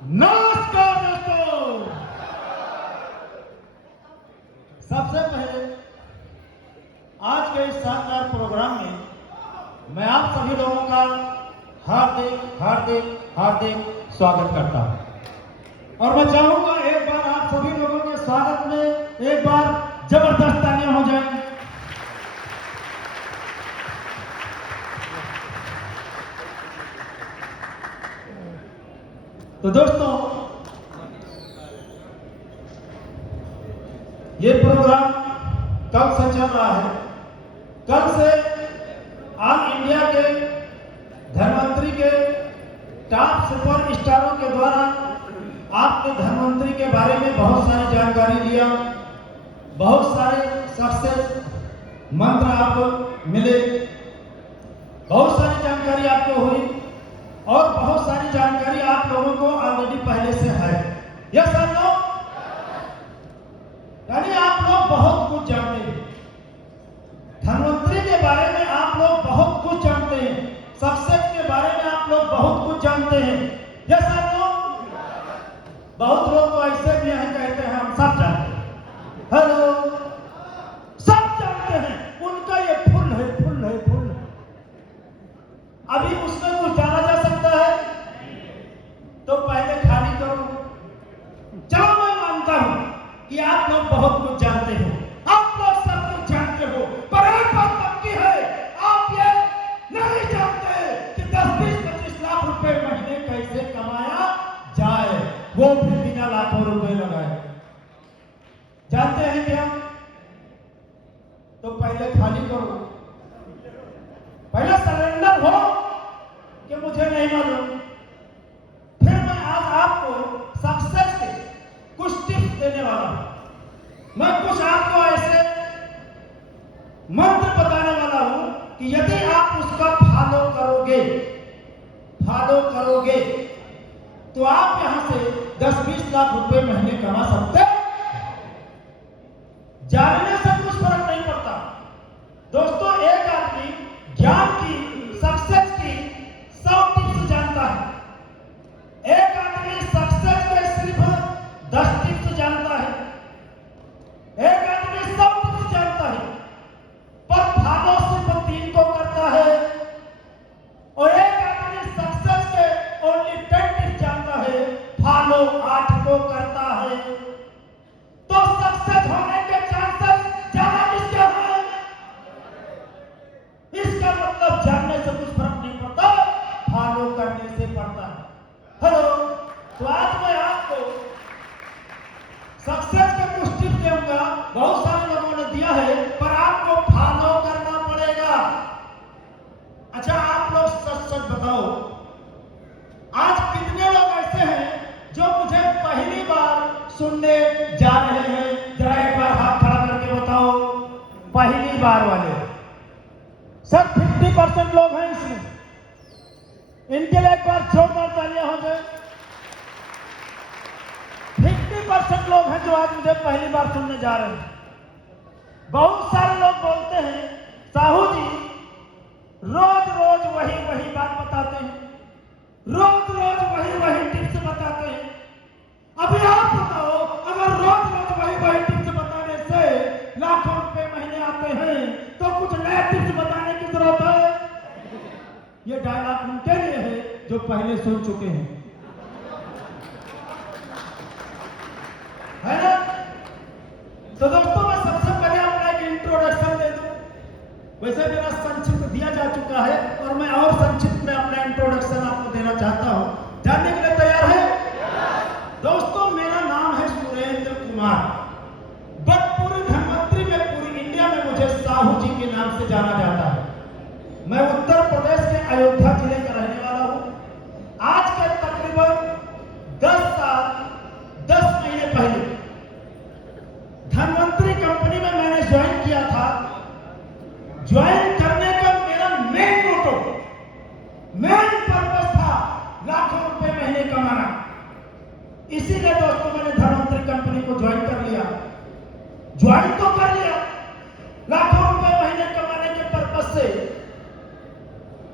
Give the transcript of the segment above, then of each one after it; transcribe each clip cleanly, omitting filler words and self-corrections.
नमस्कार दोस्तों। सबसे पहले आज के इस शानदार प्रोग्राम में मैं आप सभी लोगों का हार्दिक हार्दिक हार्दिक स्वागत करता हूं और मैं चाहूंगा एक बार आप सभी लोगों के स्वागत में एक बार जबरदस्त तालियां हो जाएं। तो दोस्तों, ये प्रोग्राम कल से चल रहा है। कल से ऑल इंडिया के धनवंतरी के टॉप सुपर स्टारों के द्वारा आपने धनवंतरी के बारे में बहुत सारी जानकारी लिया, बहुत सारे सक्सेस मंत्र आपको मिले, बहुत सारी जानकारी आपको हुई और बहुत सारी जानकारी आप लोगों को ऑलरेडी पहले से है। Yes sir, no? यानी आप लोग बहुत कुछ जानते हैं धनवंतरी के बारे में, आप लोग बहुत कुछ जानते हैं सक्सेस के बारे में, आप लोग बहुत कुछ जानते हैं। Yes sir, no? बहुत लोग तो ऐसे भी हैं, कहते हैं हम सब जानते हैं। हेलो, सब जानते हैं, उनका ये फुल है, फुल है, फुल है। अभी उसमें कुछ जाना जा सकता है तो पहले खाली करो। चलो, मैं मानता हूं कि आप लोग बहुत कुछ जानते हो, आप लोग सब कुछ जानते हो, पर एक बात पक्की है, आप ये नहीं जानते कि 10, 20, 25 लाख रुपए महीने कैसे कमाया जाए, वो भी बिना लाखों रुपए लगाए। जानते हैं क्या? तो पहले खाली करो, पहले सरेंडर हो कि मुझे नहीं मालूम। फिर मैं आज आपको सक्सेस के कुछ टिप्स देने वाला हूं। मैं कुछ आपको ऐसे मंत्र बताने वाला हूं कि यदि आप उसका फॉलो करोगे तो आप यहां से 10-20 लाख रुपए महीने कमा सकते। जानने से कुछ फर्क नहीं पड़ता दोस्तों। एक आदमी ज्ञान की, सक्सेस की 100 टिप्स जानता है, एक आदमी सक्सेस के सिर्फ 10 टिप्स जानता है, एक आदमी 100 टिप्स जानता है पर फॉलो सिर्फ 3 को करता है, और एक आदमी सक्सेस के ओनली 10 टिप्स जानता है, फॉलो 8 को करता है। तो सक्सेस होने के चांसेस ज्यादा किसके हैं? इसका मतलब जानने से कुछ फर्क नहीं पड़ता, फॉलो करने से पड़ता है। हेलो, तो आज मैं आपको सक्सेस के कुछ टिप्स दूंगा, बहुत सारे लोगों ने दिया है, पर आपको फॉलो करना पड़ेगा। अच्छा, आप लोग सच सच बताओ, आज कितने लोग ऐसे हैं जो मुझे पहली बार सुनने जा रहे हैं? जरा एक बार हाथ खड़ा करके बताओ, पहली बार वाले। सर 50% लोग हैं इसमें, इनके लिए एक बार जोरदार तालियां हो जाए। 50% लोग हैं जो आज मुझे पहली बार सुनने जा रहे हैं। बहुत सारे लोग बोलते हैं, साहू जी रोज रोज वही बात बताते हैं, रोज रोज वही टिप्स बताते हैं। अभी आप बताओ, अगर रोज रोज वही टिप्स बताने से लाखों रुपए महीने आते हैं तो कुछ नए टिप्स बताने की जरूरत है? ये डायलॉग उनके लिए है जो पहले सुन चुके हैं, है ना? तो दोस्तों, मैं सबसे पहले अपना एक इंट्रोडक्शन दे दूं। वैसे मेरा संक्षिप्त दिया जा चुका है और मैं और संक्षिप्त में अपना इंट्रोडक्शन आपको देना चाहता हूं। जानने के लिए तैयार है? दोस्तों, मेरा नाम है सुरेंद्र कुमार, बट पूरी धनवंतरी में, पूरी इंडिया में मुझे साहू जी के नाम से जाना जाता है। मैं उत्तर प्रदेश के अयोध्या जिले का रहने वाला हूं। आज के तकरीबन 10 साल 10 महीने पहले धनवंतरी कंपनी में मैंने ज्वाइन किया था। ज्वाइन करने का मेरा मेन मोटो, मेन पर्पस था लाखों रुपए महीने कमाना। इसीलिए दोस्तों मैंने धनवंतरी कंपनी को ज्वाइन कर लिया। ज्वाइन तो कर लिया लाखों रुपए महीने कमाने के पर्पस से,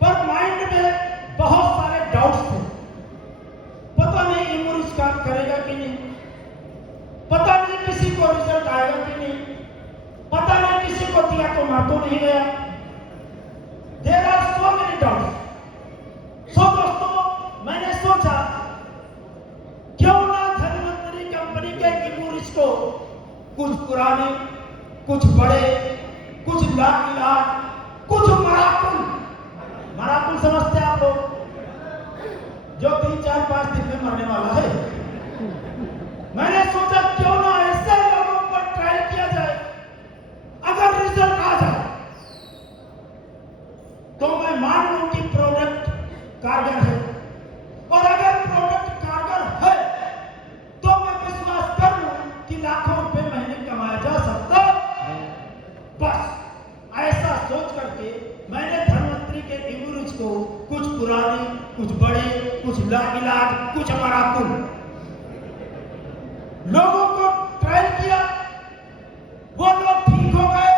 पर माइंड में बहुत सारे डाउट्स थे। पता नहीं बात करेगा कि नहीं, पता नहीं किसी को रिजल्ट आएगा कि नहीं, पता नहीं किसी को दिया तो मार तो नहीं गया। There are so many doubts. So दोस्तों, मैंने सोचा क्यों ना धन्वंतरी कंपनी के इमोरिच को कुछ पुराने, कुछ बड़े, कुछ लाख, कुछ मराकुल। मराकुल समझते आप लोग, जो 3, 4, 5 दिन में मरने वाला है। मैंने सोचा क्यों ना ऐसे लोगों पर ट्राई किया जाए, अगर रिजल्ट आ जाए तो मैं मान लूं कि प्रोडक्ट कारगर है, और अगर प्रोडक्ट कारगर है तो मैं विश्वास कर लूं कि लाखों रुपए महीने कमाया जा सकता। बस ऐसा सोच करके मैंने धन्वंतरी के इमोरिच को कुछ पुराने, कुछ बड़े, कुछ लाइलाज, कुछ मराकुल लोगों को ट्रायल किया। वो लोग ठीक हो गए,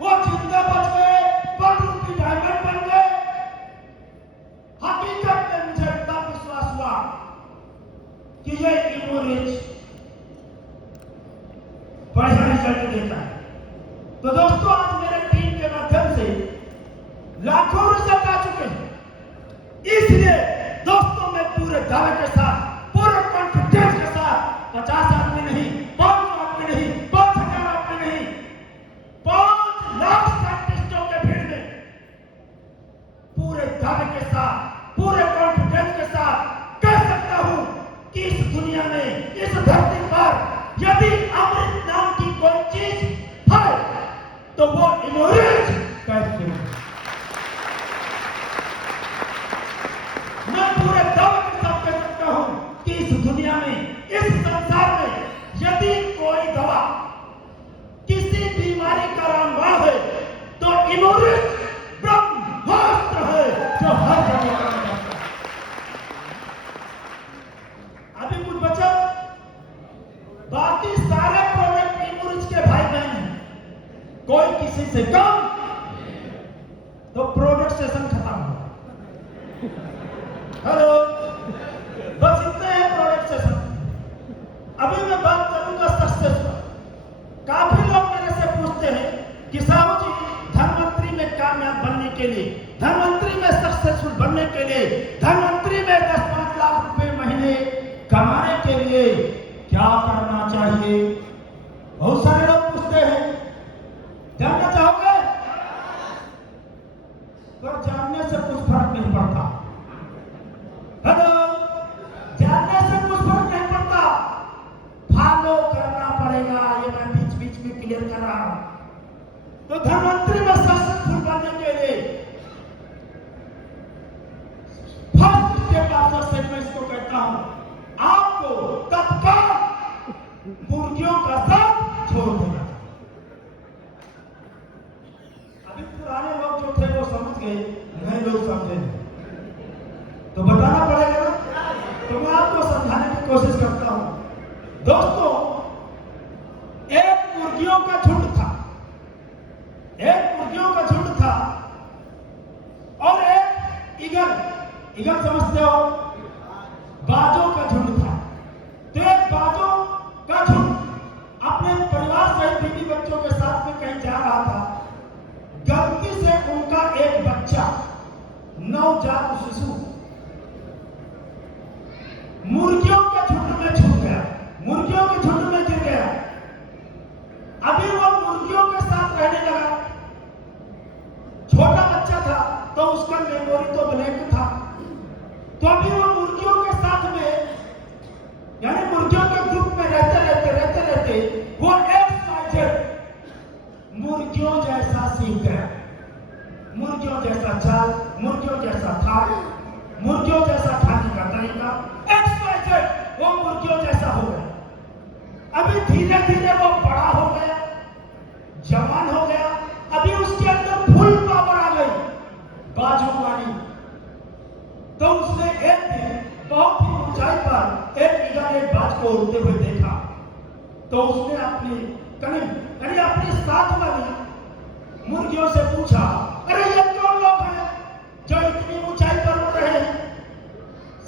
वो जिंदा बच गए, बॉलीवुड की डायमंड बन गए। हकीकत में मुझे तब विश्वास हुआ कि ये इमोरिच बढ़िया रिजल्ट देता है। तो दोस्तों, आज मेरे टीम के माध्यम से लाखों रिजल्ट आ चुके हैं। इसलिए दोस्तों, मैं पूरे दावे के साथ, पूरे कॉन्फिडेंस के साथ 50 आदमी नहीं, 500 आदमी नहीं, 5,000 आदमी नहीं, 5 लाख साइंटिस्टों के भीड़ में पूरे दावे के साथ, पूरे कॉन्फिडेंस के साथ कह सकता हूं कि इस दुनिया में, इस धरती पर यदि अमृत नाम की कोई चीज है तो वो इमोरिच कैप्सूल। मैं पूरे दावे के साथ कह सकता हूं कि इस दुनिया में, इस संसार में यदि कोई दवा किसी बीमारी का रामबाण है तो इमोरिच ब्रह्मास्त्र है जो हर जगह काम करता है। अभी कुछ बचा, बाकी सारे प्रोडक्ट इमोरिच के भाई बहन हैं, कोई किसी से कम, तो प्रोडक्ट सेशन खत्म हो। हेलो, बस इतने हैं प्रोडक्ट सेशन। अभी मैं बात करूंगा सक्सेस पर। काफी लोग मेरे से पूछते हैं कि साहू जी, धन्वंतरी में कामयाब बनने के लिए, धन्वंतरी में सक्सेसफुल बनने के लिए, धन्वंतरी में 10-5 लाख रुपए महीने कमाने के लिए क्या करना चाहिए? बहुत सारे लोग पूछते हैं। जानना चाहोगे? पर जानने से कुछ फर्क नहीं पड़ता। हेलो, जानने से कुछ फर्क नहीं पड़ता, फॉलो करना पड़ेगा। ये मैं बीच बीच में क्लियर कर रहा हूं। तो धन्वंतरी में सक्सेसफुल बनने के लिए फर्स्ट स्टेप आफ्टर स्टेप मैं इसको कहता हूं, आपको तत्काल मुर्गियों का साथ छोड़ देना। अभी पुराने लोग जो थे वो समझ गए, नए लोग समझे तो बताना पड़ेगा ना, तो मैं आपको समझाने की कोशिश करता हूं। दोस्तों, एक मुर्गियों का झुंड था, एक मुर्गियों का झुंड था और एक ईगल समझते हो, बाजों का झुंड था। तो एक बाजों का झुंड अपने परिवार सहित बीवी बच्चों के साथ में कहीं जा रहा था। गलती से उनका एक बच्चा, नवजात शिशु, मुर्गियों के झुंड में छूट गया, मुर्गियों के झुंड में गिर गया। अभी वो मुर्गियों के साथ रहने लगा। छोटा बच्चा था तो उसका मेमोरी तो ब्लैंक था, तो अभी वो मुर्गियों के साथ में, यानी मुर्गियों के ग्रुप में रहते वो मुर्गियों जैसा सीख गया, मुर्गियों जैसा चाल, मुर्गियों जैसा था, मुर्गियों जैसा खाने का तरीका, वो मुर्गियों जैसा हो गया। अभी धीरे धीरे वो बड़ा हो गया, जवान हो गया। अभी उसके अंदर फुल पावर आ गई, बाजू वाली। तो उसने एक दिन बहुत ही ऊंचाई पर एक ईगल एक बाज को उड़ते हुए देखा। तो उसने अपनी साथ वाली मुर्गियों से पूछा, अरे ये कौन लोग हैं जो इतनी ऊंचाई पर उड़ रहे हैं?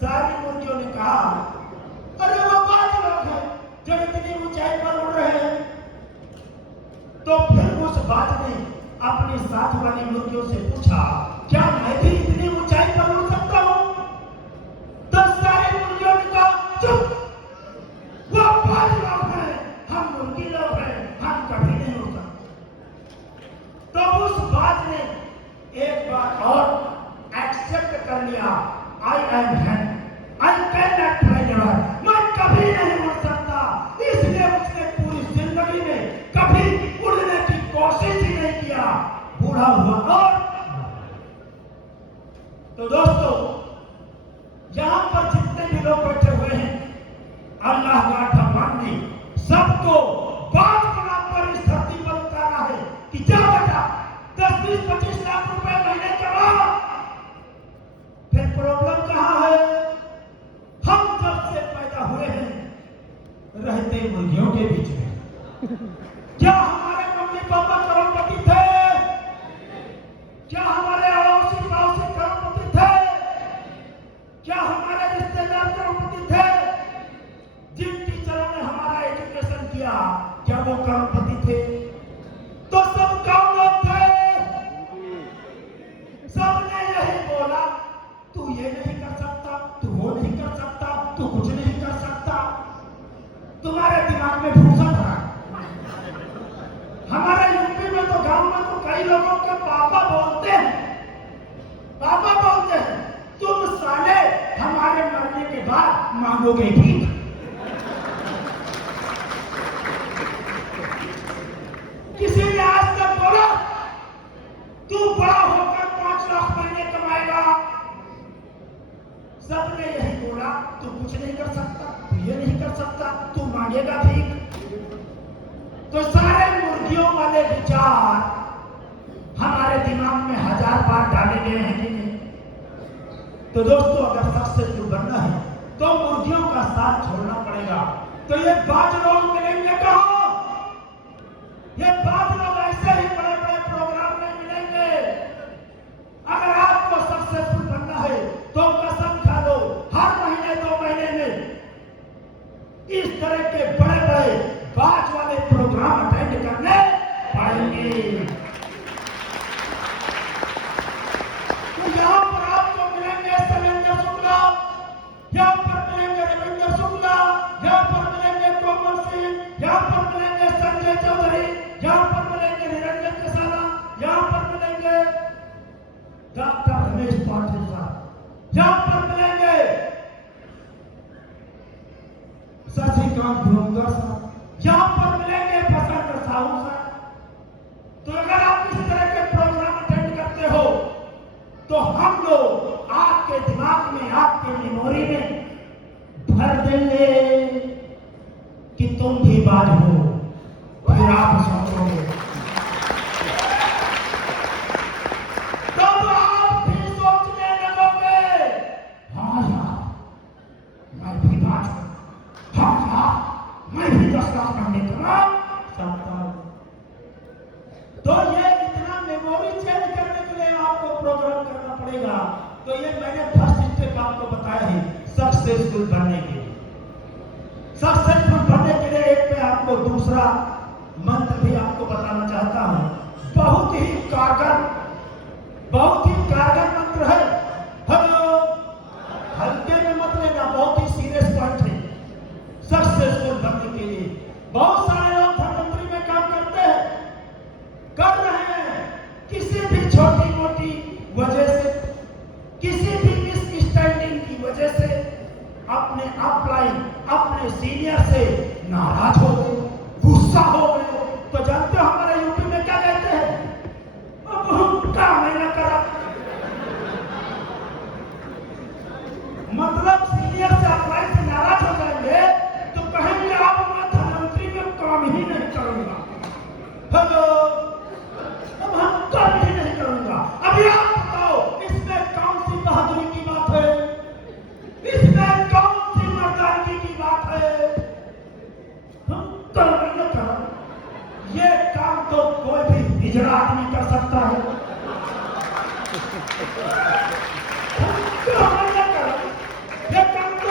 सारी मुर्गियों ने कहा, अरे वो तो फिर उस बाज ने अपनी साथ वाली मुर्गियों से पूछा, क्या मैं भी इतनी ऊंचाई पर उड़ सकता हूं? तो सारी मुर्गियों ने कहा, चुप, वो बाज लोग हैं, हम मुर्गी लोग हैं, हम कभी नहीं उड़ सकते। तो उस बाज ने एक बार और एक्सेप्ट कर लिया, I am hand, I can not fly ever, मैं कभी नहीं उड़ सकता। इसलिए उसने पूरी जिंदगी में कभी उड़ने की कोशिश ही नहीं किया, बूढ़ा हुआ। और तो दोस्तों, यहां पर जितने भी लोग बैठे हुए हैं, अल्लाह का भगवान ने सबको बात बनाकर इस धरती पर उतारा है कि जा बेटा 10, 20, 25 लाख रुपए महीने कमा। फिर प्रॉब्लम कहां है? हम जब से पैदा हुए हैं रहते मुर्गियों के बीच में। क्या हमारे मम्मी पापा करोड़पति थे? क्या हमारे अड़ोसी पड़ोसी करोड़पति थे? क्या हमारे रिश्तेदार करोड़पति थे? जिन टीचरों ने हमारा एजुकेशन किया, क्या वो करोड़पति थे? तो सब कौन लोग थे? सबने यही बोला, तू ये नहीं कर सकता, तू वो नहीं कर सकता, तू कुछ नहीं कर सकता। तुम्हारे दिमाग में भूसा भरा। हमारे यूपी में तो, गांव में तो कई लोगों के पापा बोलते हैं, पापा बोलते हैं, तुम साले हमारे मरने के बाद मांगोगे भीख। किसी ने आज तक बोला तू बड़ा होकर 5 लाख महीने कमाएगा? सबने यही बोला, तू कुछ नहीं कर सकता, तू ये नहीं कर सकता, तू मांगेगा भीख। तो सारे मुर्गियों वाले विचार हमारे दिमाग में 1000 बार डाले गए हैं कि नहीं? तो दोस्तों, अगर सक्सेसफुल बनना है तो मुर्गियों का साथ छोड़ना पड़ेगा। तो ये बाज लोग मिलेंगे कहां? ये बाज लोग ऐसे ही बड़े बड़े प्रोग्राम में मिलेंगे। अगर आपको सक्सेसफुल बनना है तो कसम खा लो, हर महीने 2 महीने में इस तरह के बड़े बड़े बाज वाले प्रोग्राम अटेंड करने पड़ेंगे। तो यहां पर आपको मिलेंगे शैलेंद्र शुक्ला, यहां पर मिलेंगे रविंद्र शुक्ला, यहां पर मिलेंगे कोमल सिंह, यहां पर मिलेंगे संजय चौधरी, यहां पर मिलेंगे निरंजन कसाना, यहां पर मिलेंगे डॉक्टर रमेश पाटिल साहब, यहां पर मिलेंगे शशिकांत धुरंधर साहब, यहां पर मिलेंगे बसंत साहू साहब। तो अगर आप इस तरह के प्रोग्राम अटेंड करते हो तो हम लोग आपके दिमाग में, आपके मेमोरी में भर देंगे कि तुम भी बाज हो। फिर आप सोचोगे, तब आप भी सोचने लगोगे, हाँ यार मैं भी बाज हूं, हाँ यार मैं भी 10 लाख महीने कमा सकता हूं। तो ये इतना मेमोरी चेंज करने के लिए आपको प्रोग्राम करना पड़ेगा। तो ये मैंने फर्स्ट स्टेप आपको बताया है सक्सेसफुल बनने के लिए। सक्सेसफुल बनने के लिए एक मैं आपको दूसरा मंत्र भी आपको बताना चाहता हूं। बहुत ही कारगर मंत्र है। हेलो, हल्के में मत लेना, बहुत ही सीरियस पॉइंट है सक्सेसफुल बनने के लिए। बहुत सारे लोग धनवंतरी में काम करते हैं, कर रहे हैं, किसी भी छोटी मोटी वजह से, किसी भी मिसअंडरस्टैंडिंग की वजह से अपने अपलाइन, अपने सीनियर से नाराज हो गए, गुस्सा हो गए। तो जानते हो हमारे यूपी में क्या कहते हैं? अब हम काम ही ना करा। मतलब सीनियर से अपलाइन से नाराज हो जाएंगे तो कहेंगे अब मैं धनवंतरी में काम ही नहीं करूंगा। हेलो, अब हम काम ही नहीं करूंगा। अभी आप बताओ, इसमें कौन सी बहादुरी की बात है? इसमें कौन सी मर्दानगी की बात है? हम काम ही न करें, ये काम तो कोई भी हिजड़ा आदमी कर सकता है। हम काम ही न करें, ये काम तो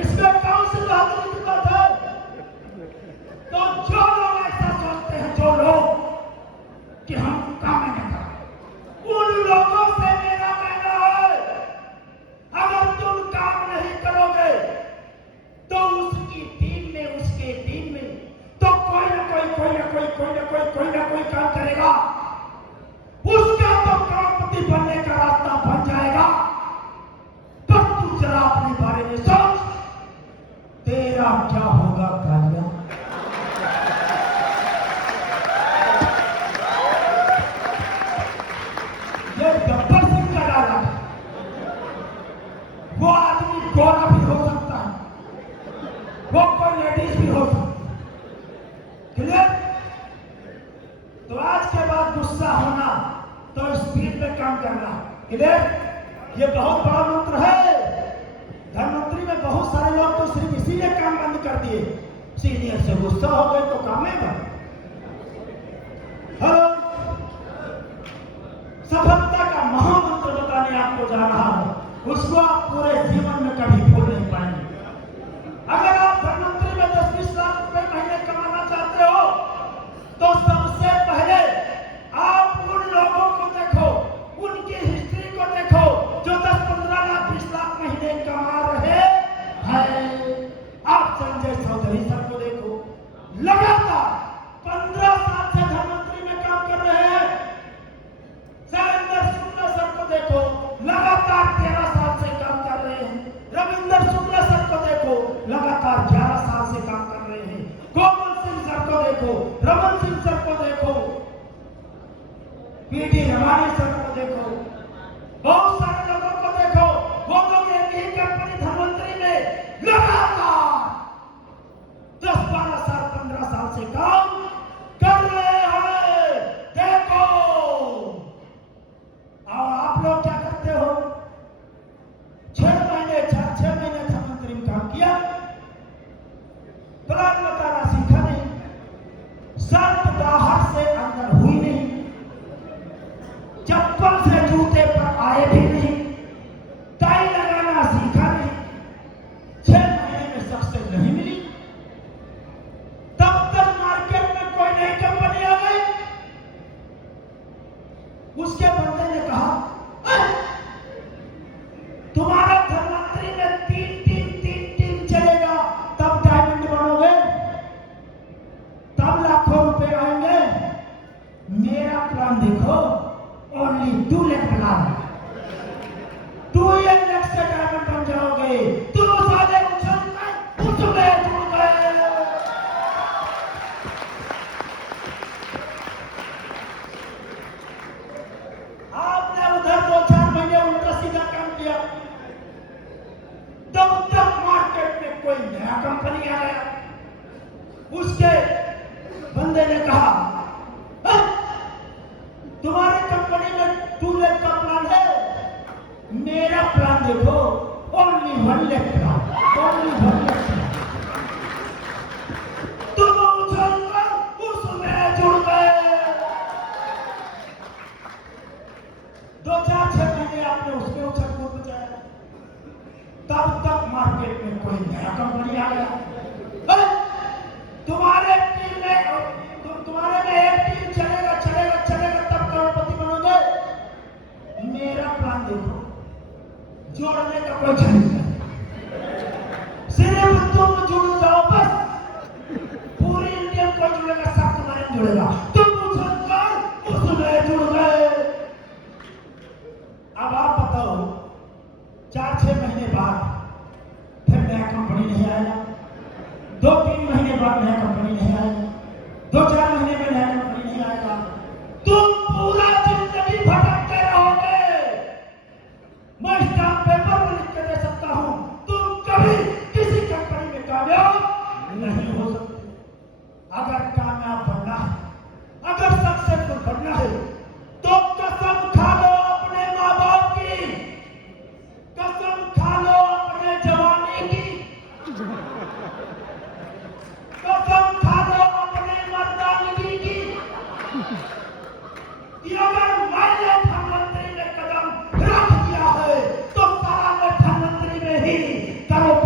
इसमें कौन सी बहादुरी की बात है? तो जो लोग ऐसा सोचते हैं, जो लोग कि हम काम नहीं करें, उन लोगों से मेरा कहना है, अगर तुम काम नहीं करोगे तो उसकी टीम में, उसके टीम में तो कोई ना कोई काम करेगा, उसका तो करोड़पति बनने का रास्ता बन जाएगा। पर तू जरा अपने बारे में सोच, तेरा क्या होगा कालिया? ये गब्बर सिंह का डायलॉग है। वो आदमी गोरा भी हो सकता है, वो कोई लेडीज भी हो सकती है। क्लियर? तो आज के बाद गुस्सा होना तो स्पीड में काम करना। क्लियर? ये बहुत बड़ा मंत्र है। धनवंतरी में बहुत सारे लोग तो सिर्फ इसीलिए काम बंद कर दिए, सीनियर से गुस्सा हो गए तो काम ही बंद। हेलो, सफलता का महामंत्र बताने आपको जा रहा हूं, उसको आप पूरे जीवन में कभी भूल नहीं पाएंगे। अगर आप धनवंतरी में 10-20 लाख रुपए महीने कमाना चाहते हो तो सबसे पहले आप उन लोगों को देखो, उनकी हिस्ट्री को देखो जो 10-15 लाख 20 लाख महीने कमा रहे हैं। आप संजय चौधरी सर को देखो, लगातार 15 साल से धनवंतरी में काम कर रहे हैं। शैलेंद्र शुक्ला सर को देखो, लगातार 13 साल से काम कर रहे हैं। रविंदर शुक्ला सर को देखो, लगातार 11 साल से काम कर रहे हैं। कोमल सिंह सर को देखो, रमन सिंह सर को देखो, पीटी रमानी सर को देखो, बहुत सारे लोगों को देखो, वो लोग एक ही कंपनी धनवंतरी में लगातार 10-12 साल 15 साल से काम कर रहे हैं। देखो, और आप लोग क्या करते हो? 6 महीने 6 महीने धनवंतरी में काम किया, प्लान बताना सीखा नहीं, शर्त बाहर से अंदर हुई नहीं, चप्पल से जूते पर आए भी नहीं, टाई लगाना सीखा नहीं, 6 महीने में सक्सेस नहीं मिली। तब तक मार्केट में कोई नई कंपनी आ गई, उसके बंदे ने कहा, तुम्हारा धनवंतरी में 3 टीम चलेगा, तब डायमंड बनोगे, तब लाखों रुपए आएंगे। मेरा प्लान देखो, ओनली 2 लाख प्लान, 2 लाख से डायमंड बन जाओगे। तुम साले उछल कर उसमें जुड़ गए। आपने उधर 2-4 महीने उल्टा सीधा काम किया, तब तक मार्केट में कोई नया कंपनी आया, उसके बंदे ने कहा, तुम्हारी कंपनी में 2 लाख का प्लान है, मेरा प्लान देखो, only 1 lakh plan, only 1 lakh plan. तुम उछलकर उसमें जुड़ गए। 2-4-6 महीने आपने उसमें उछल कूद बचाया, तब तक मार्केट में कोई नया कंपनी आ गया। तुम्हारे में एक टीम चलेगा, तब करोड़पति बनोगे। मेरा प्लान देखो, जोड़ने का कोई झंझट नहीं, सिर्फ तुम जुड़ जाओ बस। पूरी इंडिया को जुड़ेगा, सब तुम्हारे जुड़ेगा, तुम उछलकर उसमें जुड़ गए। अब आप बताओ, 4-6 महीने बाद फिर नया कंपनी नहीं आएगा, 2-3 महीने बाद नया कंपनी नहीं आएगा, 2-4 महीने में नया कंपनी नहीं आएगा, तुम पूरा जिंदगी भटकते रहोगे। मैं स्टाम्प पेपर पर लिख के दे सकता हूं, तुम कभी किसी कंपनी में कामयाब नहीं हो सकते। अगर कामयाब बनना है, अगर सक्सेसफुल बनना है, तो कसम खा लो अपने माँ बाप की, कसम खा लो अपने जवानी की, कसम खा लो अपने मर्दानगी की, कि अगर मैंने धनवंतरी में कदम रख दिया है तो सारा मैं धनवंतरी में ही करोड़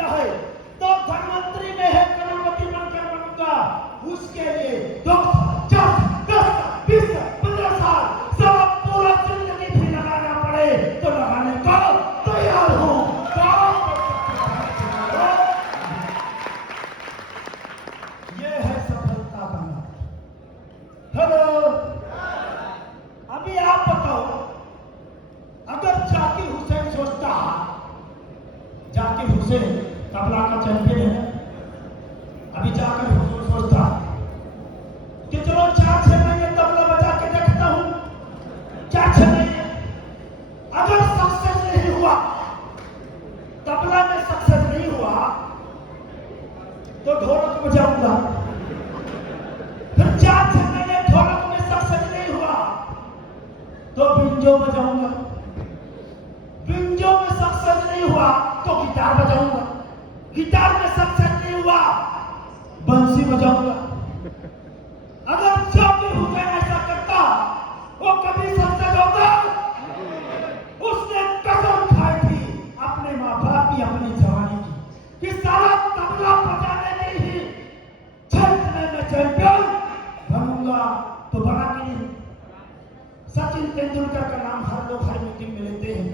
दिया है तो धनवंतरी में है करोड़पति बनकर बनूंगा, उसके लिए 2 4 10 20 15 साल सब पूरा जिंदगी भी लगाना पड़े तो लगाने को तैयार हूं। ये है सफलता का नाम। हेलो, अभी आप बताओ, अगर जाकिर हुसैन सोचता, जाकिर हुसैन तबला का चैंपियन है, अभी जाकिर हुसैन सोचता कि चलो 4-6 महीने तबला बजा के देखता हूं, 4-6 महीने अगर सक्सेस नहीं हुआ, तबला में सक्सेस नहीं हुआ तो ढोलक बजाऊंगा, फिर 4-6 महीने ढोलक में सक्सेस नहीं हुआ तो बिंजो बजाऊंगा, बिंजो में सक्सेस नहीं हुआ तो गिटार बजाऊंगा, गिटार में सक्सेस नहीं हुआ बंसी बजाऊंगा। अगर जाकिर हुसैन ऐसा करता, वो कभी सक्सेस होता? उसने कसम खाई थी अपने माँ बाप की, अपनी जवानी की, कि सारा तबला बजाने में ही क्षेत्र में चैंपियन बनूंगा। तो बना कि नहीं? सचिन तेंदुलकर का नाम हर लोग हर मीटिंग में लेते हैं,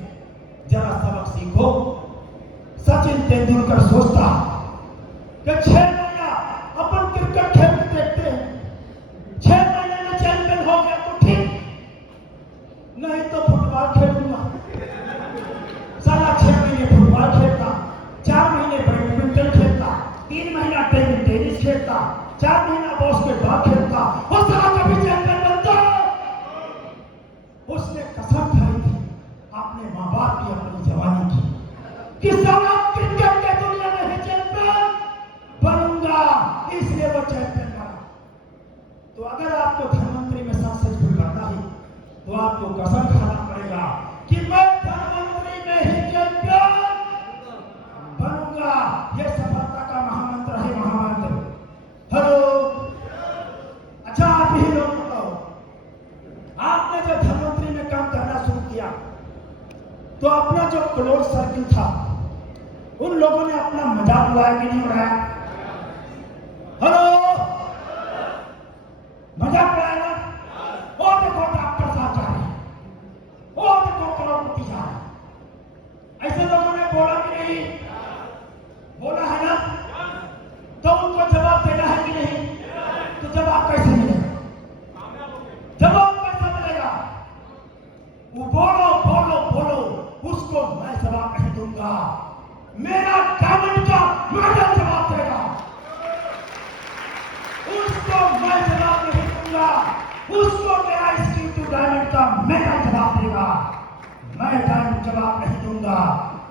जरा सबक सीखो। सचिन तेंदुलकर सोचता कि 6 महीना अपन क्रिकेट खेल के देखते हैं, 6 महीने में चैंपियन हो गया तो ठीक, नहीं तो फुटबॉल खेलूंगा। साला 6 महीने फुटबॉल खेलता, 4 महीने बैडमिंटन खेलता, 3 महीना टेबल टेनिस खेलता, 4 महीना बास्केटबॉल खेलता, और साला कभी चैंपियन बनता? उसने कसम खाई थी अपने माँ बाप की, अपनी जवानी की, कि साला क्रिकेट के दुनिया में ही चैंपियन बनूंगा, इसलिए वो चैंपियन बना। तो अगर आपको धनवंतरी में सक्सेसफुल बनना है तो आपको कसम खाना पड़ेगा कि मैं धनवंतरी में ही चैंपियन बनूंगा। यह सफलता का महामंत्र है, महामंत्र। हेलो, अच्छा आप ही लोग बताओ, आपने जब धनवंतरी में काम करना शुरू किया तो अपना जो क्लोज सर्किल था उन लोगों ने अपना मजाक उड़ाया कि नहीं उड़ाया? हेलो, मजाक उड़ाया ना? ओ देखो डॉक्टर साहब जा रहे हैं, ओ देखो करोड़पति जा रहे हैं, ऐसे लोगों ने बोला कि नहीं? बोला है ना? तो उनको जवाब देना है कि नहीं? तो जवाब कैसे मिलेगा? जवाब कैसे मिलेगा? वो बोलो बोलो बोलो, उसको मैं जवाब नहीं दूंगा, मेरा डायमंड का मेडल जवाब देगा, उसको मैं जवाब नहीं दूंगा, उसको मेरा स्किल टू डायमंड का मेडल जवाब देगा, मैं डायमंड जवाब नहीं दूंगा,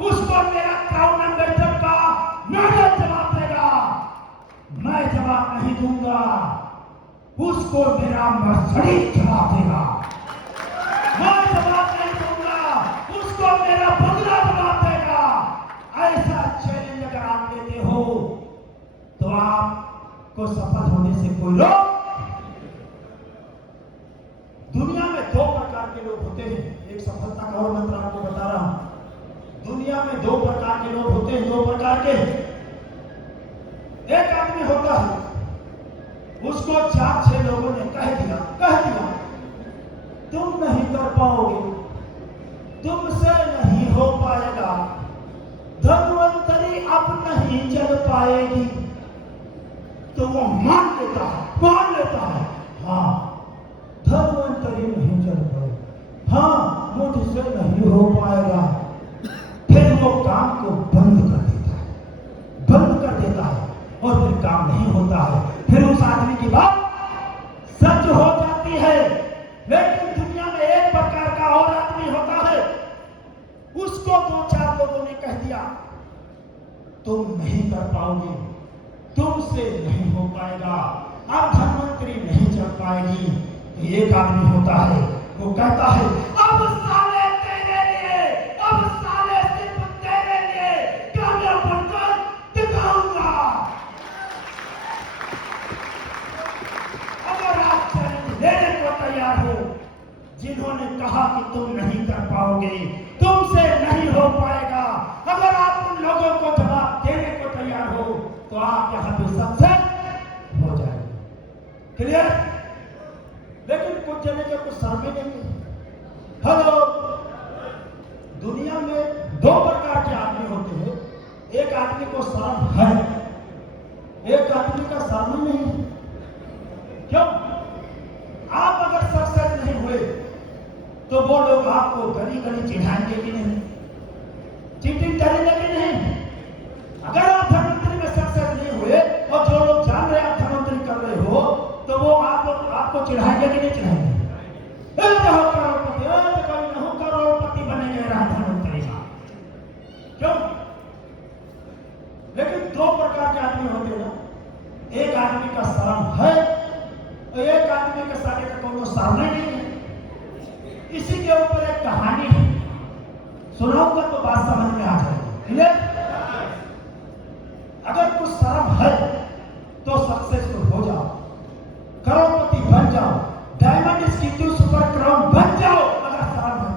उसको मेरा क्राउन एम्बेसडर का मेडल जवाब देगा, मैं जवाब नहीं दूंगा, उसको मेरा मर्सिडीज जवाब देगा, मैं जवाब नहीं दूंगा, उसको मेरा बंगला जवाब देगा। ऐसा चैलेंज अगर आप लेते हो तो आपको सफल होने से कोई रोक। दुनिया में 2 प्रकार के लोग होते हैं, एक सफलता का और मंत्र आपको बता रहा हूं। दुनिया में 2 प्रकार के लोग होते हैं, 2 प्रकार के। एक आदमी होता है, उसको 4-6 लोगों ने कह दिया तुम नहीं कर पाओगे, तुमसे नहीं हो पाएगा, धनवंतरी अब नहीं चल पाएगी, तो वो मान लेता है, हाँ धनवंतरी नहीं चल पाएगी, हाँ मुझसे नहीं हो पाएगा, फिर वो काम को बंद कर देता है और फिर काम नहीं होता है, फिर उस आदमी की बात सच हो जाती है। लेकिन दुनिया में एक प्रकार का और आदमी होता है, उसको 2-4 लोगों ने कह दिया तुम नहीं कर पाओगे, तुमसे नहीं हो पाएगा, अब धनवंतरी नहीं चल पाएगी। एक आदमी होता है, वो कहता है अब साले तेरे लिए, अब साले सिर्फ तेरे लिए कामयाब बनकर दिखाऊंगा। अगर आप चैलेंज लेने को तैयार हो, जिन्होंने कहा कि तुम नहीं कर पाओगे, तुमसे नहीं हो पाएगा, अगर आप उन लोगों को जवाब देने यहाँ पे सक्सेस हो जाएगी। क्लियर? लेकिन कुछ जने के कुछ शर्म ही नहीं है। हेलो, दुनिया में दो प्रकार के आदमी होते हैं। एक आदमी को शर्म है, एक आदमी का शर्म नहीं है। क्यों? आप अगर सक्सेस नहीं हुए तो वो लोग आपको गली गली चिढ़ाएंगे कि नहीं, चीटिंग करेंगे कि नहीं? अगर आप धनवंतरी में सक्सेस नहीं हुए और जो लोग जान रहे आप धनवंतरी कर रहे हो तो वो आपको चिढ़ाएंगे कि नहीं चिढ़ाएंगे? करोड़पति बनेंगे धनवंतरी का। क्यों? लेकिन दो प्रकार के आदमी होते हैं ना। एक आदमी का शर्म है और एक आदमी के सारे का कोनो शर्म नहीं है। इसी के ऊपर एक कहानी है, सुनाऊंगा तो बात समझ में आ जाएगी। अगर कुछ शर्म है तो सक्सेसफुल हो जाओ, करोड़पति बन जाओ, डायमंड इंस्टीट्यूट सुपर क्राउन बन जाओ अगर शर्म है।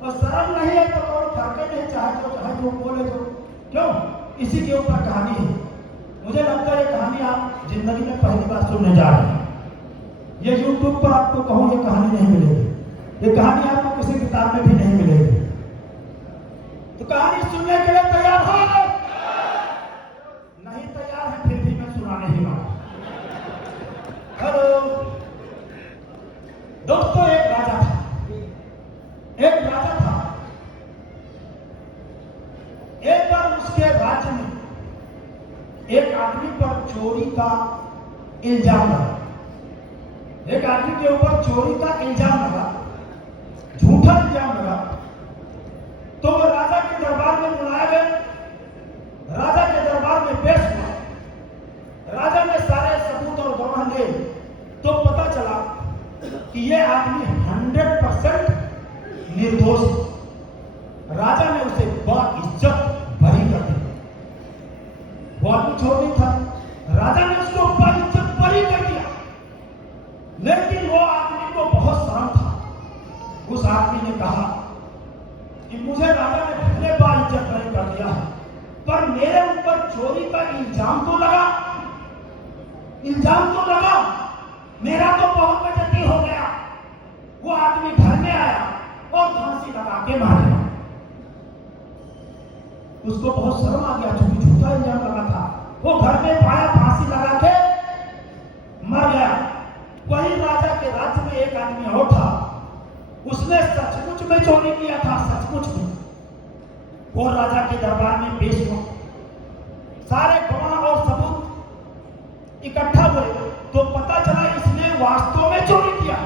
और शर्म नहीं है तो कोई करके नहीं, चाहे जो बोले जो। क्यों? इसी के ऊपर कहानी है। मुझे लगता है ये कहानी आप जिंदगी में पहली बार सुनने जा रहे हैं। ये YouTube पर आपको कहूं ये कहानी नहीं मिलेगी, ये कहानी आपको किसी किताब में भी नहीं मिलेगी। तो कहानी सुनने के लिए तैयार हो? नहीं तैयार है फिर भी मैं सुनाने ही वाला। हेलो दोस्तों, एक राजा था। एक बार उसके राज्य में एक आदमी पर चोरी का इल्जाम लगा। एक आदमी के ऊपर चोरी का इल्जाम लगा, झूठा इल्जाम लगा। तो वो राजा के दरबार में बुलाया गया, राजा के दरबार में पेश हुआ। राजा ने सारे सबूत और गवाह लिए तो पता चला कि ये आदमी 100% निर्दोष है। राजा ने उसे बाइज्जत बरी कर दिया। वो आदमी चोर नहीं था, राजा ने उसको बाइज्जत बरी कर दिया। लेकिन वो आदमी को बहुत शर्म था। उस आदमी ने कहा कि मुझे राजा ने भले बाइज्जत बरी कर दिया है, पर मेरे ऊपर चोरी का इल्जाम तो लगा, मेरा तो बहुत बेइज्जती हो गया। वो आदमी घर में आया और फांसी लगा के मारा। उसको बहुत शर्म आ गया क्योंकि झूठा इल्जाम लगा था। वो घर में पाया, फांसी लगा के मर गया। वही राजा के राज्य में एक आदमी और था, उसने सचमुच में चोरी किया था, सचमुच में। वो राजा के दरबार में पेश हुआ, सारे गवाह और सबूत इकट्ठा हुए तो पता चला इसने वास्तव में चोरी किया।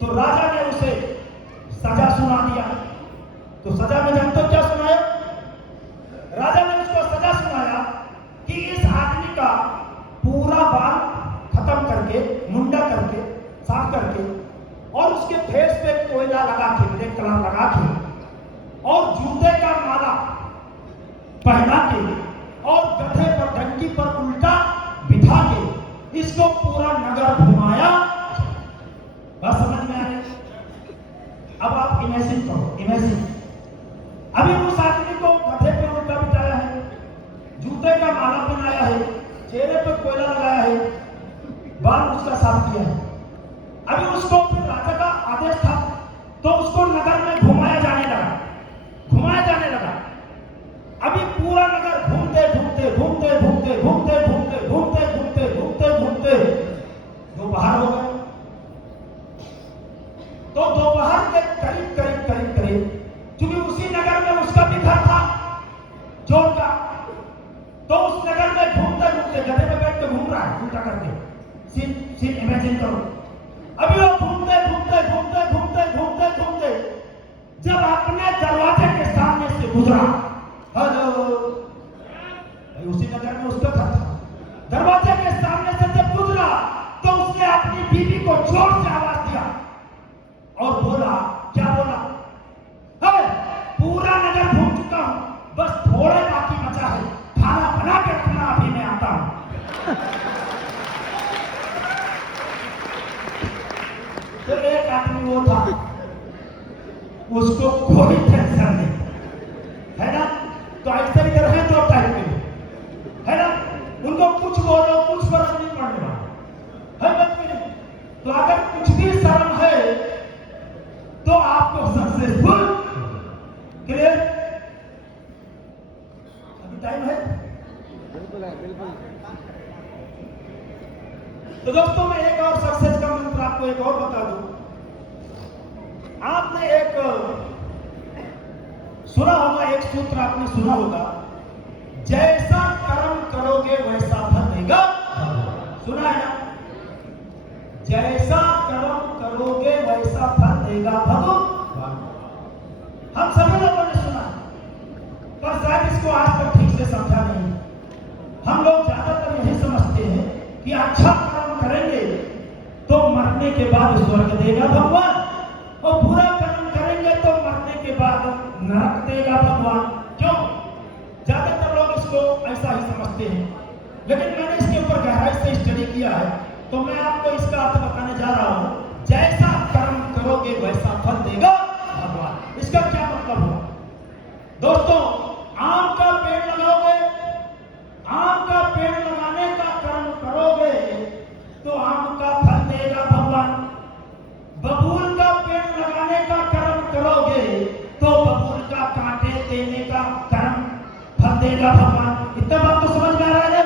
तो राजा ने उसे सजा सुना दिया। तो सजा में जानते हो क्या सुनाया? राजा ने उसको सजा सुनाया कि इस आदमी का पूरा बाल खत्म करके, मुंडा करके, साफ करके और उसके फेस पे कोयला लगा के, ब्लैक कलर लगा के और जूते का माला पहना के और गधे पर, डंकी पर उल्टा बिठा के इसको पूरा नगर घुमाया। बस समझ में आया? अब आप इमेजिन करो, इमेजिन अभी उस आदमी को गधे पे उल्टा बिठाया है, जूते का माला पहनाया है, चेहरे पे कोयला लगाया है, बाल उसका साफ किया है। अभी उसको फिर राजा का आदेश था तो उसको नगर में घुमाया जाने लगा। अभी पूरा नगर घूमते दोपहर हो गया। तो दोपहर के करीब क्योंकि उसी नगर में उसका भी घर था जोर का, तो उस नगर में घूमते गधे पे बैठ के घूम रहा है उल्टा करके। सीन इमेजिन करो। अभी वो घूमते जब अपने दरवाजे के सामने से गुजरा, हेलो, उसी नगर में उसका घर था, दरवाजे के सामने से जब गुजरा तो उसने अपनी बीवी को जोर से आवाज दिया और बोला, क्या बोला? पूरा नगर घूम चुका हूं, बस थोड़े बाकी बचा है, खाना बना के रखना, अभी मैं आता हूं। तो एक आदमी वो था, उसको कोई टेंशन नहीं, है ना? तो ऐसे इधर है दो टाइप के, है ना? क्लियर? अभी टाइम है? बिल्कुल है, बिल्कुल। तो दोस्तों मैं एक और सक्सेस का मंत्र आपको एक और बता दूं। आपने एक सुना होगा, एक सूत्र आपने सुना होगा, जैसा कर्म करोगे वैसा फल देगा। सुना है ना? जैसा कर्म करोगे वैसा फल देगा भगवान। हम सभी लोगों ने सुना, पर शायद इसको आज तक ठीक से समझा नहीं। हम लोग ज्यादातर यही समझते हैं कि अच्छा कर्म करेंगे तो मरने के बाद स्वर्ग देगा भगवान, और बुरा कर्म करेंगे तो मरने के बाद नरक देगा भगवान। क्यों? ज्यादातर लोग इसको ऐसा ही समझते हैं, लेकिन मैंने इसके ऊपर गहराई से स्टडी किया है, तो मैं आपको इसका अर्थ बताने जा रहा हूं। जैसा कर्म करोगे वैसा फल देगा भगवान। इसका क्या मतलब हुआ? दोस्तों, आम का पेड़ लगाओगे, आम का पेड़ लगाने का कर्म करोगे तो आम का फल देगा भगवान। बबूल का पेड़ लगाने का कर्म करोगे तो बबूल का कांटे देने का कर्म फल देगा भगवान। इतना बात तो समझ में आ रहा है?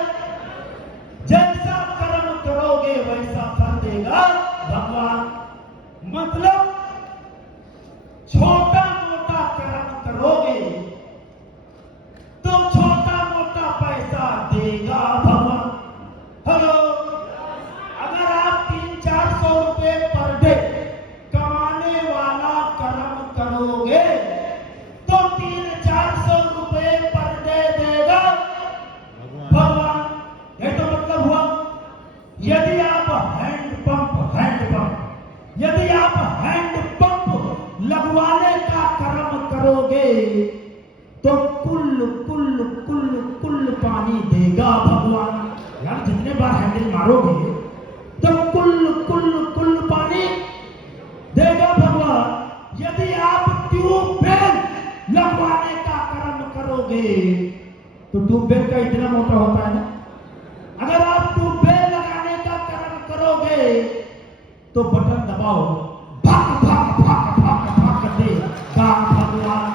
जैसा कर्म करोगे वैसा फल देगा भगवान। मतलब छोटा मोटा कर्म करोगे तो छोटा मोटा पैसा देगा भगवान। हेलो, अगर आप 300-400 रुपए पर डे कमाने वाला कर्म करोगे तो 300-400 रुपए पर डे देगा भगवान। ये तो मतलब हुआ, यदि आप यदि आप हैंड पंप लगवाने का कर्म करोगे तो कुल कुल कुल कुल पानी देगा भगवान। यार जितने बार हैंडल मारोगे तो कुल कुल कुल पानी देगा भगवान। यदि आप ट्यूबवेल लगवाने का कर्म करोगे तो ट्यूबवेल का इतना मोटा होता है ना, अगर आप ट्यूबवेल लगाने का कर्म करोगे तो बटन दबाओ, भाग भाग भाग भाग भाग देगा भगवान।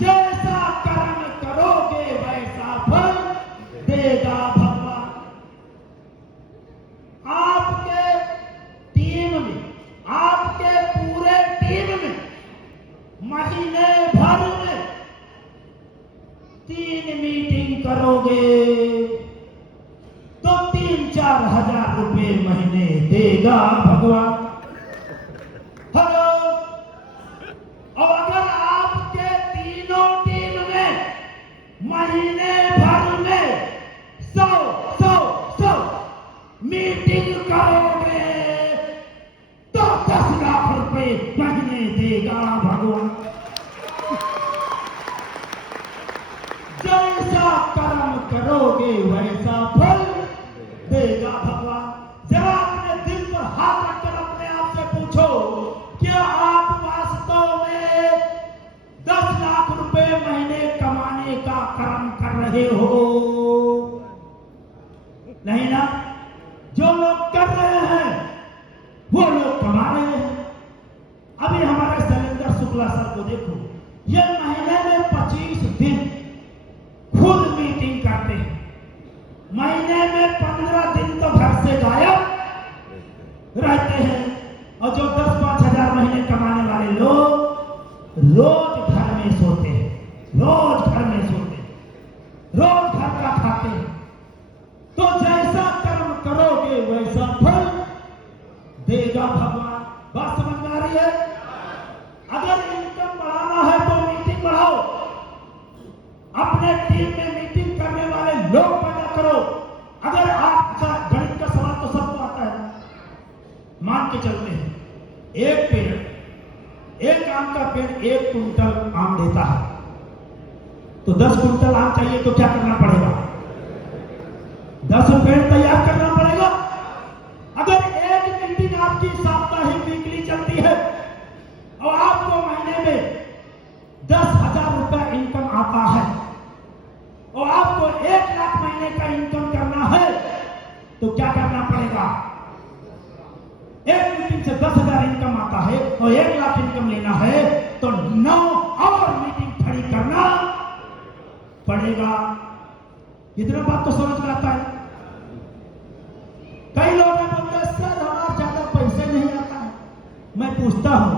जैसा कर्म करोगे वैसा फल देगा भगवान। आपके टीम में, आपके पूरे टीम में महीने भर में 3 मीटिंग करोगे तो 3-4 हजार रुपए महीने देगा भगवान। हेलो, और अगर आपके तीनों टीम में महीने भर में 100 मीटिंग करोगे तो 10 लाख रुपए महीने देगा भगवान। जैसा कर्म करोगे वैसा फल देगा भगवान। जरा अपने दिल पर हाथ रखकर अपने आप से पूछो, क्या आप वास्तव में 10 लाख रुपए महीने कमाने का कर्म कर रहे हो? नहीं ना? जो लोग कर रहे हैं वो लोग कमा रहे हैं। अभी हमारे शैलेंद्र शुक्ला सर को देखो, ये महीने में 25 दिन खुद मीटिंग करते हैं, महीने में 15 दिन तो घर से गायब रहते हैं, और जो 10-5 हजार महीने कमाने वाले लोग रोज घर में सोते हैं, रोज घर में सोते हैं, रोज घर का खाते हैं। तो जैसा कर्म करोगे वैसा फल देगा भगवान। बात समझ में आ रही है? अगर इनकम बढ़ाना है तो मीटिंग बढ़ाओ, अपने टीम में मीटिंग करने वाले लोग पैदा करो। अगर आप गणित का सवाल तो सबको आता है, मान के चलते हैं एक पेड़, एक आम का पेड़ 1 कुंटल आम देता है, तो 10 कुंटल आम चाहिए तो क्या करना पड़ेगा? 10 पेड़ तैयार करना पड़ेगा। अगर एक मीटिंग आपकी साप्ताहिक वीकली चलती है और आपको महीने में 10,000 रुपए इनकम आता है और आपको 1 लाख महीने का इनकम करना है, तो क्या करना पड़ेगा? एक मीटिंग से 10,000 इनकम आता है और 1 लाख इनकम लेना है तो 9 पड़ेगा। इतना बात तो समझ में आता है। कई लोग बोलते हैं सर हमारे ज्यादा पैसे नहीं आता है। मैं पूछता हूं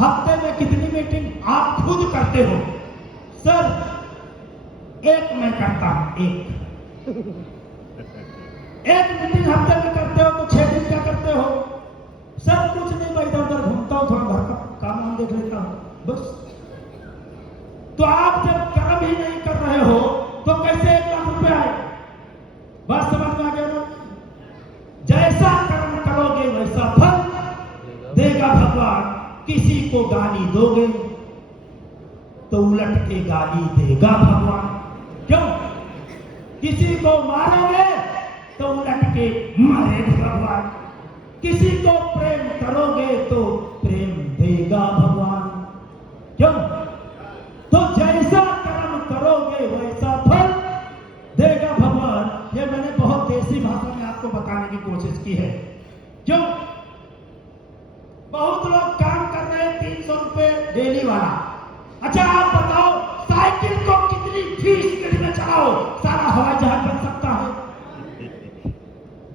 हफ्ते में कितनी मीटिंग आप खुद करते हो? सर एक मैं करता हूं, एक मीटिंग हफ्ते में करते हो तो 6 दिन क्या करते हो? सर कुछ नहीं, मैं इधर उधर घूमता हूं, थोड़ा घर का काम वाम देख लेता हूं बस। तो आप जब कर्म ही नहीं कर रहे हो तो कैसे 1 लाख रुपए आए? बात समझ में आ गया ना? जैसा कर्म करोगे वैसा फल देगा भगवान। किसी को गाली दोगे तो उलट के गाली देगा भगवान। क्यों? किसी को मारोगे तो उलट के मारेगा भगवान। किसी को प्रेम करोगे तो प्रेम देगा भगवान। क्यों? तो जैसा कर्म करोगे वैसा फल देगा भगवान। ये मैंने बहुत देसी भाषा में आपको बताने की कोशिश की है। क्यों? बहुत लोग काम कर रहे हैं 300 रुपए डेली वाला। अच्छा आप बताओ साइकिल को कितनी 20 स्पीड में चलाओ सारा हवाई जहाज बन सकता है?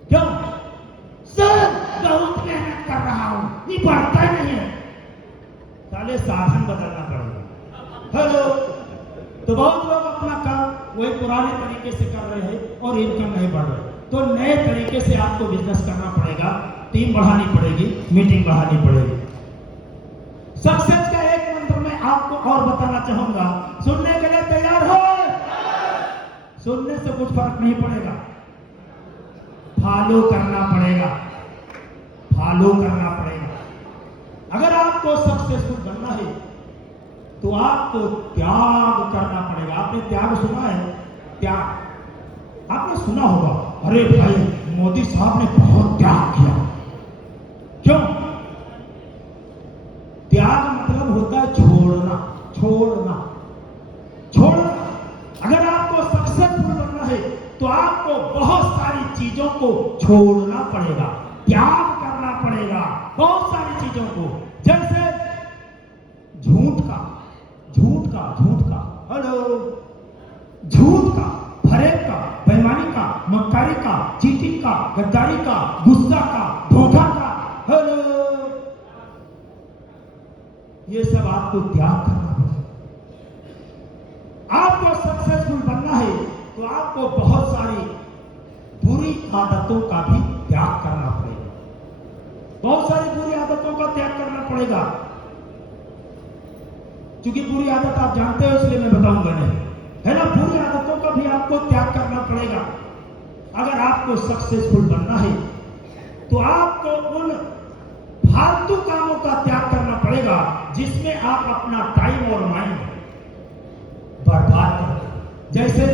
क्यों? सर बहुत मेहनत कर रहा हूं, ये बढ़ता नहीं है। साले साधन बदलना पड़ेगा। हेलो, तो बहुत लोग अपना काम वही पुराने तरीके से कर रहे हैं और इनकम नहीं बढ़ रही। तो नए तरीके से आपको बिजनेस करना पड़ेगा, टीम बढ़ानी पड़ेगी, मीटिंग बढ़ानी पड़ेगी। सक्सेस का एक मंत्र मैं आपको और बताना चाहूंगा, सुनने के लिए तैयार हो? सुनने से कुछ फर्क नहीं पड़ेगा, फॉलो करना पड़ेगा, फॉलो करना पड़ेगा। अगर आपको सक्सेसफुल बनना है तो आपको त्याग करना पड़ेगा। आपने त्याग सुना है? त्याग आपने सुना होगा, अरे भाई मोदी साहब ने बहुत त्याग किया। क्यों? त्याग मतलब होता है छोड़ना, छोड़ना, छोड़ना। अगर आपको सक्सेसफुल बनना है तो आपको बहुत सारी चीजों को छोड़ना पड़ेगा, त्याग करना पड़ेगा, बहुत सारी चीजों को। जैसे झूठ का, हेलो, झूठ का, फरेब का, बेईमानी का, मक्कारी का, चीटिंग का, गद्दारी का, गुस्सा का, धोखा का, हेलो, ये सब आपको त्याग करना पड़ेगा। आपको सक्सेसफुल बनना है तो आपको बहुत सारी बुरी आदतों का भी त्याग करना पड़ेगा, बहुत सारी बुरी आदतों का त्याग करना पड़ेगा। क्योंकि बुरी आदत आप जानते हो इसलिए मैं बताऊंगा नहीं, है ना? बुरी आदतों का भी आपको त्याग करना पड़ेगा। अगर आपको सक्सेसफुल बनना है तो आपको उन फालतू कामों का त्याग करना पड़ेगा जिसमें आप अपना टाइम और माइंड बर्बाद करते। जैसे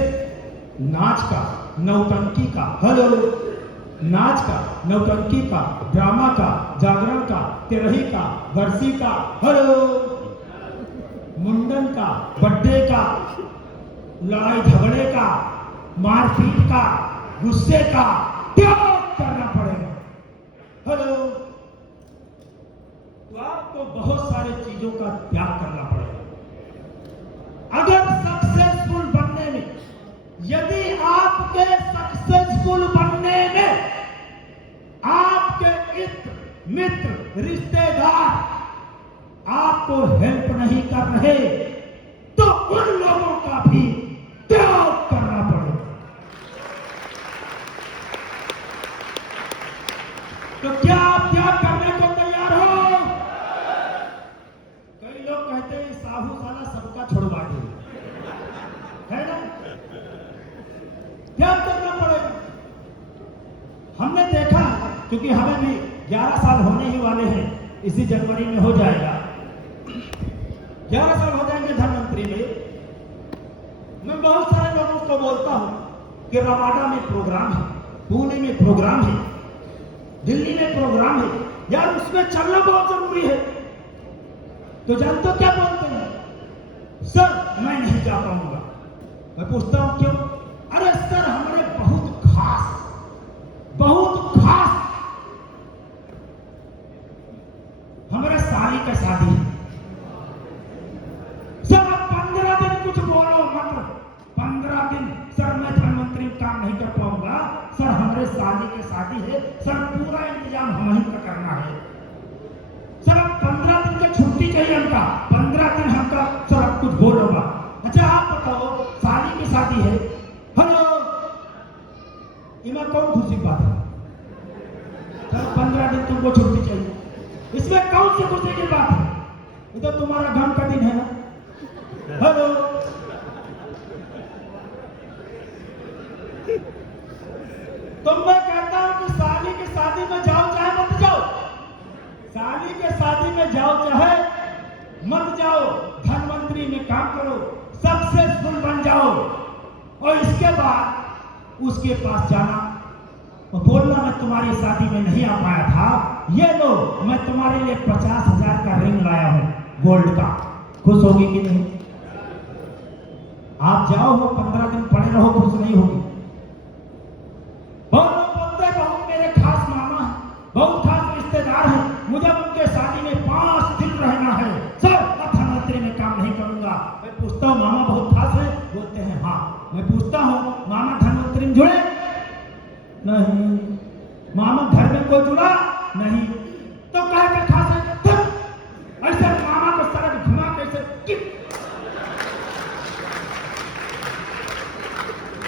नाच का, नौटंकी का, हेलो, नाच का, नौटंकी का, ड्रामा का, जागरण का, तिरही का, बरसी का, हेलो, मुंडन का, बर्थडे का, लड़ाई झगड़े का, मारपीट का, गुस्से का त्याग करना पड़ेगा। हेलो, तो आपको बहुत सारी चीजों का त्याग करना पड़ेगा। अगर सक्सेसफुल बनने में, यदि आपके सक्सेसफुल बनने में आपके मित्र, रिश्तेदार आपको हेल्प नहीं कर रहे तो उन लोगों का भी त्याग करना पड़ेगा। तो क्या आप त्याग करने को तैयार हो? कई लोग कहते हैं साहू साला सबका छुड़वा दे, है ना? त्याग करना पड़ेगा। हमने देखा, क्योंकि हमें भी 11 साल होने ही वाले हैं, इसी जनवरी में हो जाएगा 11 साल हो जाएंगे धनवंतरी में। मैं बहुत सारे लोगों को बोलता हूं कि रवाडा में प्रोग्राम है, पुणे में प्रोग्राम है, दिल्ली में प्रोग्राम है, यार उसमें चलना बहुत जरूरी है। तो जानते हो क्या बोलते हैं? सर मैं नहीं जा पाऊंगा। मैं पूछता हूं क्यों? अरे सर हमारे बहुत खास हमारे साली का शादी है। सर आप 15 दिन कुछ बोलो मत, 15 का 15 दिन हमका सब कुछ बोलोगा। अच्छा आप बताओ, साली की शादी है, हेलो, इमा कौन खुशी बात है? सर 15 दिन तुमको छुट्टी चाहिए, इसमें कौन सी खुशी की बात है? ये तो तुम्हारा गम का दिन है ना। हेलो, तो मैं कहता हूं कि साली की शादी में जाओ चाहे मत जाओ, साली के शादी में जाओ चाहे मत जाओ, धनवंतरी में काम करो, सक्सेसफुल बन जाओ, और इसके बाद उसके पास जाना और बोलना मैं तुम्हारी शादी में नहीं आ पाया था, ये लो मैं तुम्हारे लिए 50,000 का रिंग लाया हूं गोल्ड का। खुश होगी कि नहीं? आप जाओ हो 15 दिन पड़े रहो, खुश नहीं होगी। बहुत लोग बोलते हैं बहुत मेरे खास मामा हैं, बहुत खास रिश्तेदार हैं, मुझे उनके शादी में 5 दिन रहना है, सर अब धनवंतरी में काम नहीं करूंगा। मैं पूछता हूँ मामा बहुत खास है? बोलते हैं हाँ। मैं पूछता हूँ मामा धनवंतरी में जुड़े? नहीं। मामा घर में कोई जुड़ा? नहीं। तो कहे के खास है? ऐसे मामा को सड़क घुमा कैसे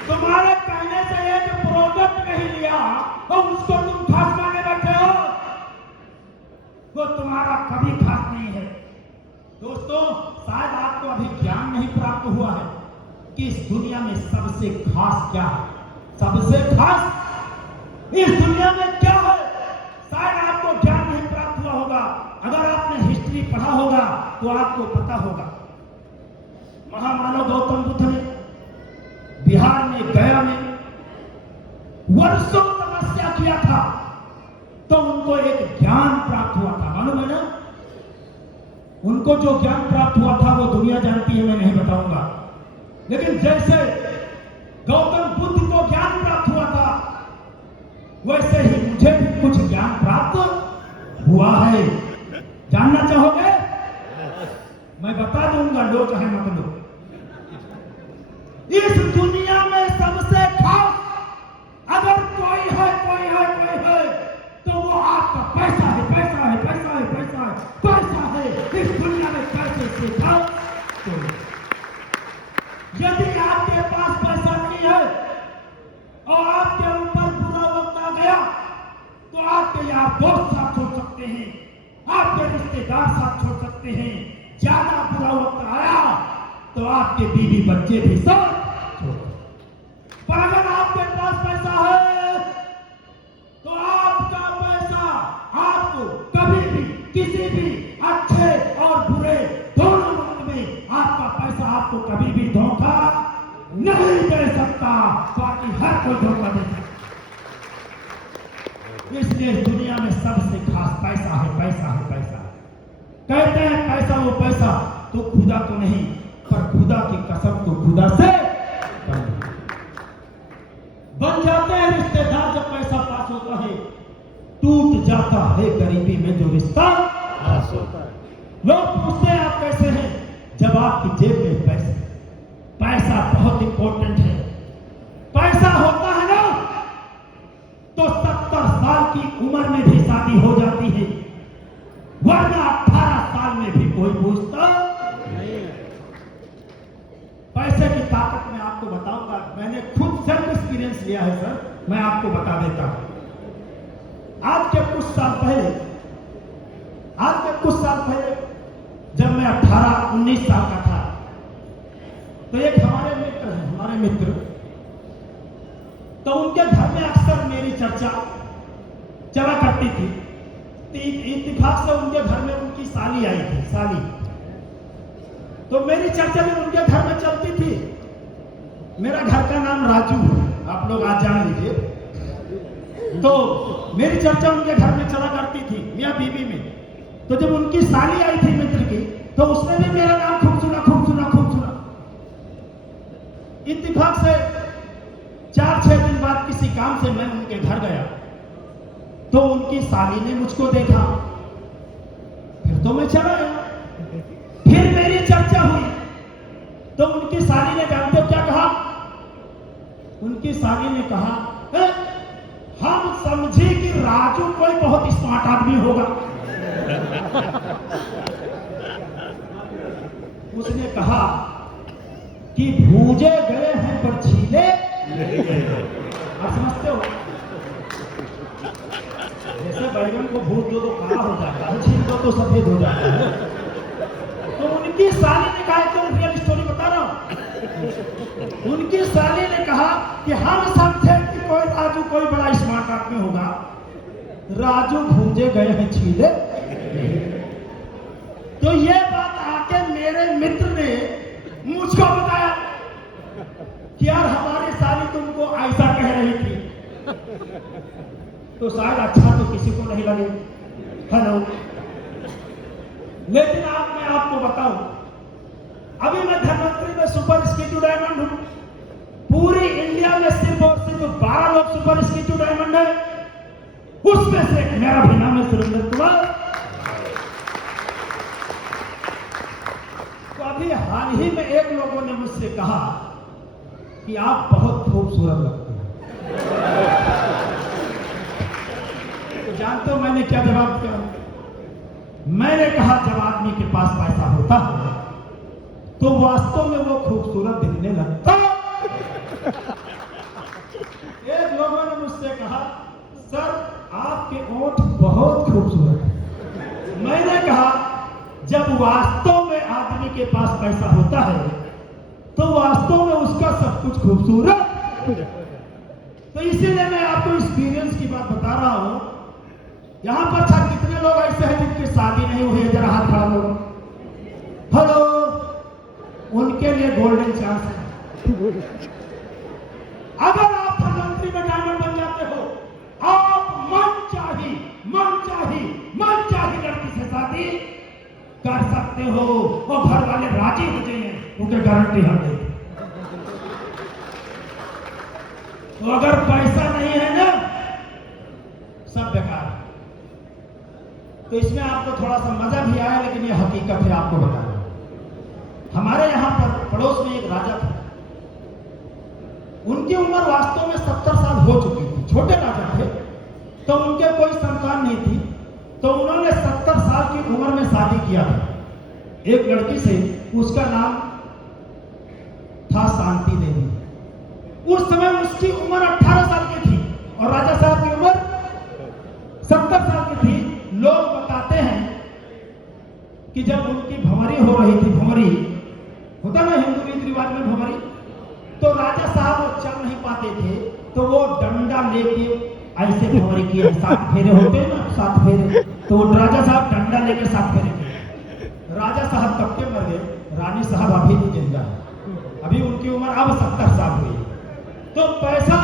तुम्हारे कहने से एक प्रोडक्ट नहीं लिया और उसको तुम खास माने बैठे हो, वो तुम्हारा कभी खास नहीं है। दोस्तों शायद आपको अभी ज्ञान नहीं प्राप्त हुआ है कि इस दुनिया में सबसे खास क्या है। सबसे खास इस दुनिया में क्या है, शायद आपको ज्ञान नहीं प्राप्त हुआ होगा। अगर आपने हिस्ट्री पढ़ा होगा तो आपको पता होगा महामानव गौतम बुद्ध ने बिहार में गया में वर्षों तपस्या किया था, तो उनको एक ज्ञान प्राप्त हुआ था, मालूम है ना? उनको जो ज्ञान प्राप्त हुआ था वो दुनिया जानती है, मैं नहीं बताऊंगा। लेकिन जैसे गौतम बुद्ध को ज्ञान प्राप्त हुआ था, वैसे ही मुझे भी कुछ ज्ञान प्राप्त हुआ है। जानना चाहोगे? मैं बता दूंगा, लो चाहे मत लो। इस दुनिया में सबसे खास अगर कोई है तो वो आपका पैसा है, पैसा है, पैसा है, पैसा है, पैसा है। इस दुनिया में पैसे से खास तो यदि आपके पास पैसा नहीं है और आपके ऊपर बुरा वक्त आ गया तो आपके यार दोस्त साथ छोड़ सकते हैं, आपके रिश्तेदार साथ छोड़ सकते हैं। ज्यादा बुरा वक्त आया तो आपके बीवी बच्चे भी साथ छोड़। पर अगर आपके पास पैसा है तो आपका पैसा आपको कभी भी किसी भी अच्छे और बुरे दोनों वक्त में आपका पैसा आपको कभी भी धोखा नहीं दे सकता, बाकी हर कोई धोखा दे सकता। इसलिए इस दुनिया में सबसे खास पैसा है, पैसा है, पैसा है। कहते हैं पैसा वो पैसा तो खुदा तो नहीं, पर खुदा की कसम तो खुदा से बन जाते हैं रिश्तेदार जब पैसा पास होता है, टूट जाता है गरीबी में जो रिश्ता पास होता है। लोग पूछते हैं आप कैसे हैं, जब आपकी जेब में पैसा बहुत इंपॉर्टेंट है। पैसा होता है ना तो 70 साल की उम्र में भी शादी हो जाती है, वरना 18 साल में भी कोई पूछता नहीं। पैसे की ताकत मैं आपको बताऊंगा, मैंने खुद सेल्फ एक्सपीरियंस लिया है सर, मैं आपको बता देता हूं। आज के कुछ साल पहले जब मैं 18-19 साल का था, तो एक हमारे मित्र तो उनके घर में अक्सर मेरी चर्चा चला करती थी। इत्तेफाक से उनके घर में उनकी साली आई थी, साली, तो मेरी चर्चा भी उनके घर में चलती थी। मेरा घर का नाम राजू है, आप लोग आज जान लीजिए। तो मेरी चर्चा उनके घर में चला करती थी, मियां बीवी में। तो जब उनकी साली आई थी मित्र की, तो उसने भी मेरा नाम खूब सुना। इत्तेफाक से 4-6 दिन बाद किसी काम से मैं उनके घर गया, तो उनकी साली ने मुझको देखा, फिर तो मैं चला गया। फिर मेरी चर्चा हुई तो उनकी साली ने जानते हो क्या कहा? उनकी साली ने कहा, हम समझे कि राजू कोई बहुत स्मार्ट आदमी होगा। उसने कहा कि भूजे गए हैं पर छीले आप समझते हो? जैसे बैगन को भूज दो तो काला हो जाता है, छील दो तो सफेद हो जाता है। तो उनकी साली ने कहा, तो रियल स्टोरी बता रहा हूं, उनकी साली ने कहा कि हम समझे कि कोई राजू कोई बड़ा स्मार्ट आदमी होगा, राजू भूजे गए हैं छीले। तो ये बात आके मेरे मित्र ने मुझको बताया कि यार हमारी साली तुमको ऐसा कह रही थी। तो शायद अच्छा तो किसी को नहीं लगे। हेलो, लेकिन मैं आपको बताऊं, अभी मैं धनवंतरी में सुपर स्कीटू डायमंड हूं। पूरी इंडिया में सिर्फ और सिर्फ 12 लोग सुपर स्कीटू डायमंड है, उसमें से मेरा भी नाम है सुरेंद्र कुमार। तो अभी हाल ही में एक लोगों ने मुझसे कहा कि आप बहुत खूबसूरत लगते हैं। तो जानते हो मैंने क्या जवाब दिया? मैंने कहा जब आदमी के पास पैसा होता है तो वास्तव में वो खूबसूरत दिखने लगता। एक लोगों ने मुझसे कहा सर आपके ओठ बहुत खूबसूरत है। मैंने कहा जब वास्तव में आदमी के पास पैसा होता है तो वास्तव में उसका सब कुछ खूबसूरत। तो इसीलिए मैं आपको एक्सपीरियंस की बात बता रहा हूं। यहां पर अच्छा कितने लोग ऐसे हैं जिनकी शादी नहीं हुई है? जरा हाथ खड़ा लो। हेलो, उनके लिए गोल्डन चांस है। अगर आप प्रधानमंत्री में डायमंड बन जाते हो, आप मन चाही लड़की से शादी कर सकते हो और घर वाले राजी हो जाएंगे, उनके गारंटी हम देंगे। तो अगर पैसा नहीं है ना, सब बेकार है। तो इसमें आपको थोड़ा सा मजा भी आया, लेकिन ये हकीकत है, आपको बता रहा। हमारे यहां पर पड़ोस में एक राजा था, उनकी उम्र वास्तव में 70 साल हो चुकी थी। छोटे राजा थे, तो उनके कोई संतान नहीं थी, तो उन्होंने 70 साल की उम्र में शादी किया था एक लड़की से। उसका नाम था शांति देवी। उस समय उसकी उम्र 18 साल की थी और राजा साहब की उम्र 70 साल की थी। लोग बताते हैं कि जब उनकी भंवरी हो रही थी, भंवरी होता ना हिंदू रीति रिवाज में भंवरी, तो राजा साहब वो चल नहीं पाते थे, तो वो डंडा लेके ऐसे भंवरी किए। 7 फेरे होते हैं ना, 7 फेरे, तो राजा साहब डंडा लेके 7 फेरे किए। राजा साहब कब के मर गए, रानी साहब अभी भी जिंदा है। अभी उनकी उम्र अब 70 साल हुई। तो पैसा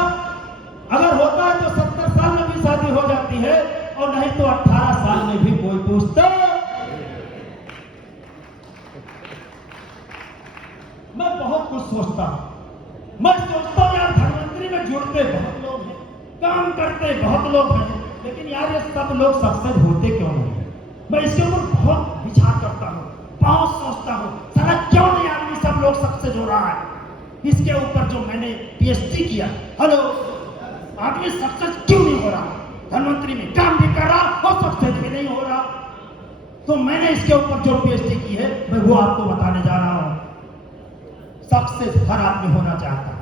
अगर होता है तो 70 साल में भी शादी हो जाती है, और नहीं तो 18 साल में भी कोई पूछता। मैं बहुत कुछ सोचता हूं। मैं सोचता हूं यार धनवंतरी में जुड़ते बहुत लोग हैं, काम करते बहुत लोग हैं, लेकिन यार ये सब लोग सक्सेस होते क्यों नहीं? मैं इसके ऊपर बहुत विचार करता हूं, बहुत सोचता हूं, साला क्यों नहीं आदमी सब लोग सक्सेस हो रहा है? इसके ऊपर जो मैंने पीएचडी किया, हेलो, आदमी सक्सेस क्यों नहीं हो रहा? धनवंतरी में काम भी कर रहा और सक्सेस भी नहीं हो रहा। तो मैंने इसके ऊपर जो पीएचडी की है, मैं वो आपको बताने जा रहा हूं। सक्सेस हर आदमी होना चाहता है,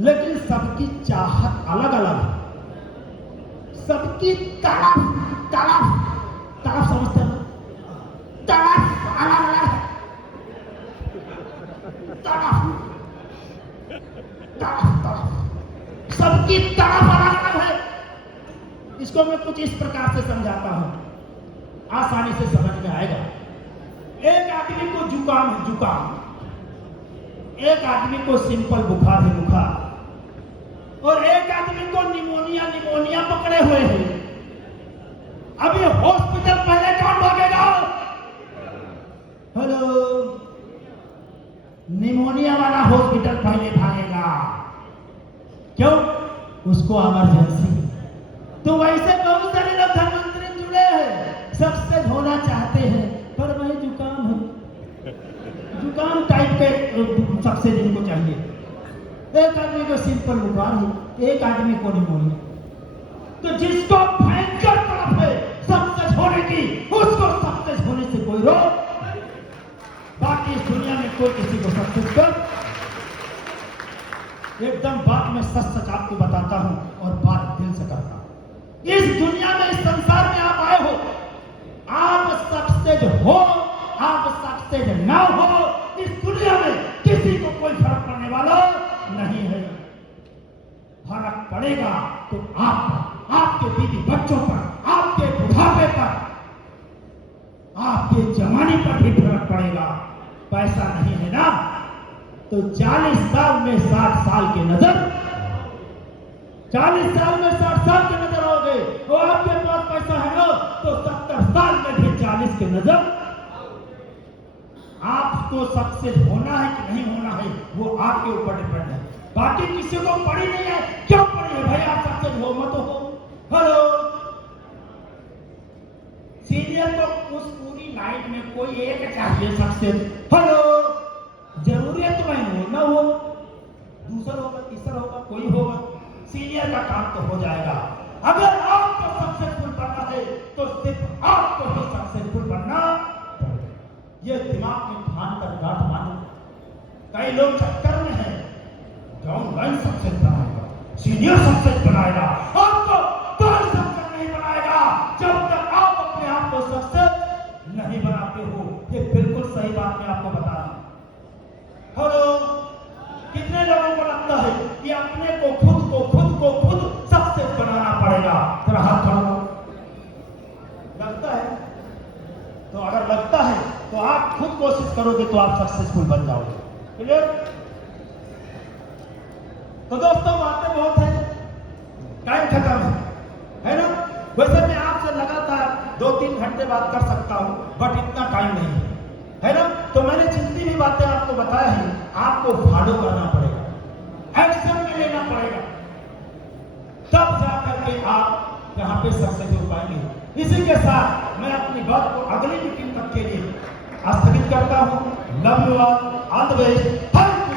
लेकिन सबकी चाहत अलग अलग है, सबकी तड़प समझते हैं, तड़प अलग अलग है। सबकी तड़प अलग अलग है। इसको मैं कुछ इस प्रकार से समझाता हूं, आसानी से समझ में आएगा। एक आदमी को जुकाम है, जुकाम। एक आदमी को सिंपल बुखार है, बुखार। और एक आदमी को निमोनिया पकड़े हुए हैं। अभी हॉस्पिटल पहले कौन भागेगा? हेलो, निमोनिया वाला हॉस्पिटल पहले भागेगा। क्यों? उसको इमरजेंसी। तो वैसे बहुत सारे लोग धनवंतरी में जुड़े हैं, सक्सेस होना चाहते हैं, पर वही जुकाम है, जुकाम टाइप के सक्सेस इनको चाहिए। एक आदमी को सिंपल बुखार है, एक आदमी को निमोनिया। तो जिसको भयंकर तड़प है सक्सेस होने की, उसको सक्सेस होने से कोई रोक। बाकी कोई किसी को सक्सेस कर। एकदम बात में सच सच आपको बताता हूं और बात दिल से करता हूं। इस दुनिया में, इस संसार में आप आए हो, आप सक्सेस हो, आप सक्सेस ना हो, इस दुनिया में किसी को कोई फर्क पड़ने वाला नहीं है। फर्क पड़ेगा तो आप पर, आपके बीवी बच्चों पर, आपके बुढ़ापे पर, आपके जवानी पर भी फर्क पड़ेगा। पैसा नहीं है ना तो 40 साल में 60 साल की नजर, 40 साल में 60 साल की नजर आओगे। और आपके पास पैसा है ना तो 70 साल में भी 40 की नजर। आपको सक्सेस होना है कि नहीं होना है वो आपके ऊपर डिपेंड है। बाकी किसी को पड़ी नहीं है, क्यों पड़ी है भाई? आप सक्सेस हो मत हो। हेलो, सीरियल तो उस पूरी नाइट में कोई एक चाहिए सक्सेस। हेलो, जरूरी है तुम्हें हो ना हो, दूसरा होगा, तीसरा होगा, कोई होगा, सीनियर का काम तो हो जाएगा। अगर आपको सक्सेसफुल बनना है तो सिर्फ आपको ही सक्सेसफुल बनना पड़ेगा। ये दिमाग में ठान कर गांठ मानो। कई लोग चक्कर में हैं, डाउनलाइन सक्सेस बनाएगा, सीनियर सक्सेस बनाएगा, आपको कोई सक्सेस नहीं बनाएगा जब तक आप अपने आप को सक्सेस नहीं बनाते हो। ये बिल्कुल सही बात मैं आपको बता रहा हूं। हेलो, कितने लोगों को लगता है कि अपने को खुद सक्सेस बनाना पड़ेगा? जरा हाथ खड़ा। लगता है? तो अगर लगता है तो आप खुद कोशिश करोगे तो आप सक्सेसफुल बन जाओगे। क्लियर? तो दोस्तों, बातें बहुत है, टाइम खत्म है ना? वैसे मैं आपसे लगातार 2-3 घंटे बात कर सकता हूं, बट इतना टाइम नहीं है ना? तो मैंने जितनी भी बातें आपको बताया है, आपको फॉलो करना पड़ेगा, एक्शन में लेना पड़ेगा, तब जाकर के आप यहां पे सक्सेस हो पाएंगे। इसी के साथ मैं अपनी बात को अगली मीटिंग तक के लिए स्थगित करता हूं। Love you all the best. Thank you.